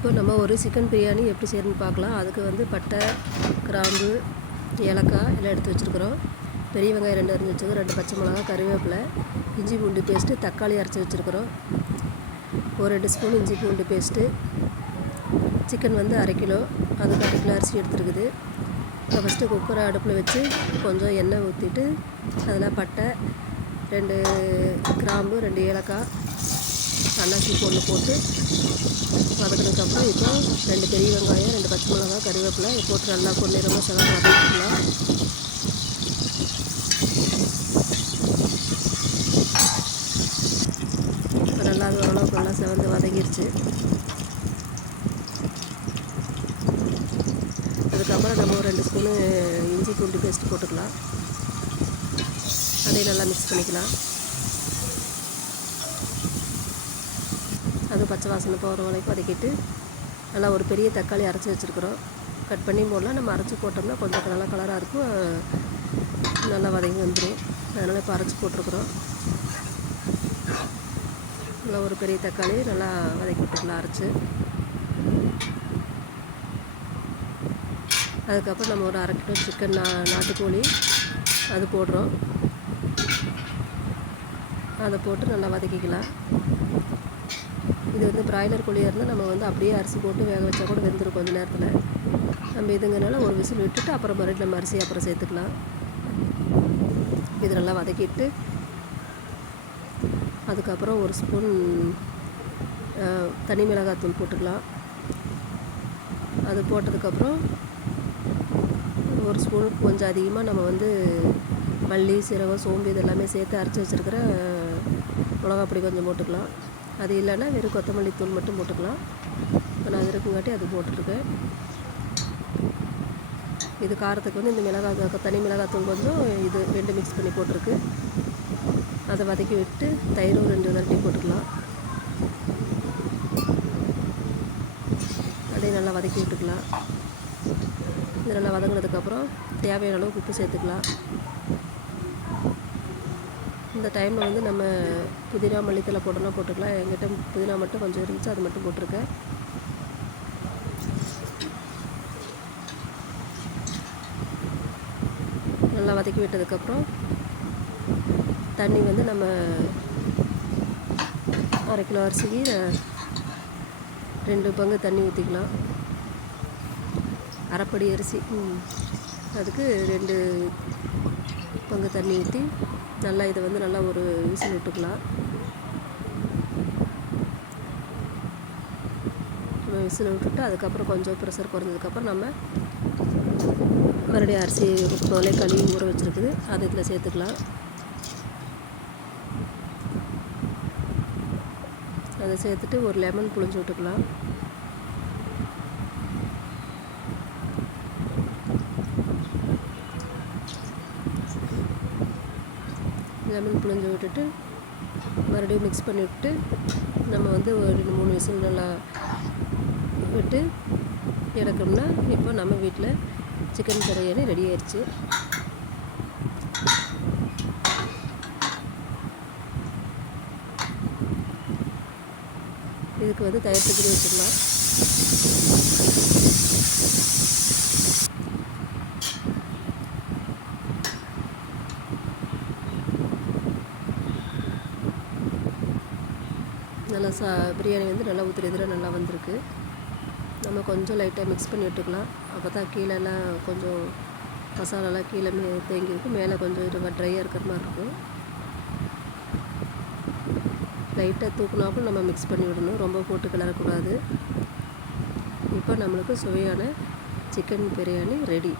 இப்போ நம்ம ஒரு சிக்கன் பிரியாணி எப்படி செய்யணும்னு பார்க்கலாம். அதுக்கு வந்து பட்டை கிராம்பு ஏலக்காய் எல்லாம் எடுத்து வச்சுருக்குறோம். பெரிய வெங்காயம் ரெண்டு அரைஞ்சி வச்சுருக்கோம். ரெண்டு பச்சை மிளகா கருவேப்பிலை இஞ்சி பூண்டு பேஸ்ட்டு தக்காளி அரைச்சி வச்சுருக்குறோம். ஒரு ரெண்டு ஸ்பூன் இஞ்சி பூண்டு பேஸ்ட்டு சிக்கன் வந்து அரை கிலோ. அதுக்கு அரை கிலோ அரிசி எடுத்துருக்குது. இப்போ ஃபஸ்ட்டு குக்கரை அடுப்பில் வச்சு கொஞ்சம் எண்ணெய் ஊற்றிட்டு அதில் பட்டை ரெண்டு கிராம்பு ரெண்டு ஏலக்காய் அன்னாசி பொண்ணு போட்டு வதக்கினதுக்கப்புறம் இப்போ ரெண்டு பெரிய வெங்காயம் ரெண்டு பச்சை மிளகாய் கருவேப்பிலை போட்டு நல்லா பொன்னிறமாக செலவு வதக்கிக்கலாம் இப்போ நல்லா அது ஓரளவுக்கு நல்லா செவந்து வதங்கிருச்சு. அதுக்கப்புறம் நம்ம ஒரு ரெண்டு ஸ்பூனு இஞ்சி பூண்டு பேஸ்ட் போட்டுக்கலாம். அதையும் நல்லா மிக்ஸ் பண்ணிக்கலாம். அது பச்சை வாசனை போகிற வரைக்கும் வதக்கிட்டு நல்லா ஒரு பெரிய தக்காளி அரைச்சி வச்சுருக்குறோம். கட் பண்ணி போடலாம். நம்ம அரைச்சி போட்டோம்னா கொஞ்சம் நல்லா கலராக இருக்கும். நல்லா வதங்கி வந்துடும் அதனால் இப்போ அரைச்சி போட்டிருக்குறோம். நல்லா ஒரு பெரிய தக்காளி நல்லா வதக்கி விட்டுக்கலாம் அரைச்சி. அதுக்கப்புறம் நம்ம ஒரு அரை கிலோ சிக்கன் நா நாட்டுக்கோழி அது போடுறோம். அதை போட்டு நல்லா வதக்கிக்கலாம். இது வந்து பிராய்லர் கோழியாக இருந்தால் நம்ம வந்து அப்படியே அரிசி போட்டு வேக வச்சா கூட வெந்துடும் கொஞ்சம் நேரத்தில். நம்ம இதுங்கனால ஒரு விசில் விட்டுட்டு அப்புறம் மறுபடியும் நம்ம அரிசி அப்புறம் சேர்த்துக்கலாம். இது நல்லா வதக்கிட்டு அதுக்கப்புறம் ஒரு ஸ்பூன் தனி மிளகாத்தூள் போட்டுக்கலாம். அது போட்டதுக்கப்புறம் ஒரு ஸ்பூனுக்கு கொஞ்சம் அதிகமாக நம்ம வந்து மல்லி சீரகம் சோம்பு இதெல்லாமே சேர்த்து அரைச்சி வச்சுருக்கிற மிளகாப்பொடி கொஞ்சம் போட்டுக்கலாம். அது இல்லைன்னா வெறும் கொத்தமல்லி தூள் மட்டும் போட்டுக்கலாம். இப்போ நான் இருக்குங்காட்டி அது போட்டுருக்கேன். இது காரத்துக்கு வந்து இந்த மிளகாய் தனி மிளகாய் தூள் கொஞ்சம் இது ரெண்டு மிக்ஸ் பண்ணி போட்டிருக்கு. அதை வதக்கி விட்டு தயிரும் ரெண்டு வரட்டி போட்டுக்கலாம். அதையும் நல்லா வதக்கி விட்டுக்கலாம். இது நல்லா வதங்கினதுக்கப்புறம் தேவையான அளவுக்கு உப்பு சேர்த்துக்கலாம். இந்த டைமில் வந்து நம்ம புதினா மல்லித்தலை போட்டோம்னா போட்டுக்கலாம். எங்கிட்ட புதினா மட்டும் கொஞ்சம் இருந்துச்சு அது மட்டும் போட்டிருக்கேன். நல்லா வதக்கி விட்டதுக்கப்புறம் தண்ணி வந்து நம்ம அரை கிலோ அரிசிக்கு ரெண்டு பங்கு தண்ணி ஊற்றிக்கலாம் அரைப்படி அரிசி. அதுக்கு ரெண்டு பங்கு தண்ணி ஊற்றி நல்லா இதை வந்து நல்லா ஒரு விசில் விட்டுக்கலாம். நம்ம விசில் விட்டுட்டு அதுக்கப்புறம் கொஞ்சம் ப்ரெஷர் குறைஞ்சதுக்கப்புறம் நம்ம மறுபடியும் அரிசி முதலே கழுவி ஊற வச்சுருக்குது. அதை இதில் சேர்த்துக்கலாம். அதை சேர்த்துட்டு ஒரு லெமன் புழிஞ்சு விட்டுக்கலாம். லெமன் புழிஞ்சு விட்டுட்டு மறுபடியும் மிக்ஸ் பண்ணி விட்டு நம்ம வந்து ஒரு ரெண்டு மூணு விசில் நல்லா விட்டு இறக்கணும்னா இப்போ நம்ம வீட்டில் சிக்கன் பிரியாணி ரெடி ஆயிடுச்சு இதுக்கு வந்து தயார் செஞ்சு வச்சுக்கலாம். நல்லா சா பிரியாணி வந்து நல்லா ஊற்றுற இதில் நல்லா வந்திருக்கு. நம்ம கொஞ்சம் லைட்டாக மிக்ஸ் பண்ணி விட்டுக்கலாம். அப்போ தான் கீழெல்லாம் கொஞ்சம் மசாலாலாம் கீழே தேங்கி இருக்கும் மேலே கொஞ்சம் இது ட்ரையாக இருக்கிற மாதிரி இருக்கும். லைட்டாக தூக்குனாப்பும் நம்ம மிக்ஸ் பண்ணி விடணும். ரொம்ப போட்டு கிளறக்கூடாது. இப்போ நம்மளுக்கு சுவையான சிக்கன் பிரியாணி ரெடி